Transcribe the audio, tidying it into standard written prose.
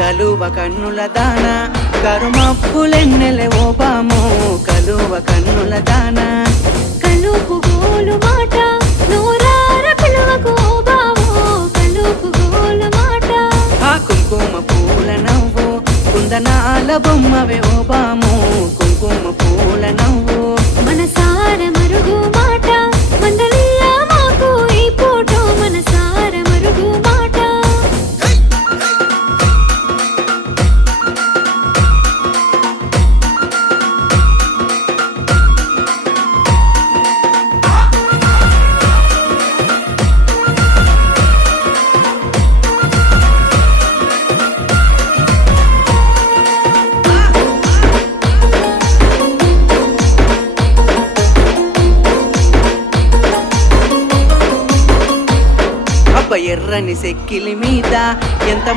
కలువ కన్నుల దాన కరుమప్పులెన్నెలే ఓ బామో కలువ కన్నుల దాన కలుపు గోలు మాట నూరార పిలువకు ఓ బావో కలుపు గోలు మాట ఆ కుంకుమ పూల నవ్వు కుందనాల బొమ్మవే ఓ బామో కుంకుమ పూల నవ్వు మనసార మరుగు మాట మందలియ మాకు ఈ ఫోటో మనసార మరుగు మాట అబ్బ ఎర్రని సెక్కిలి మీద ఎంత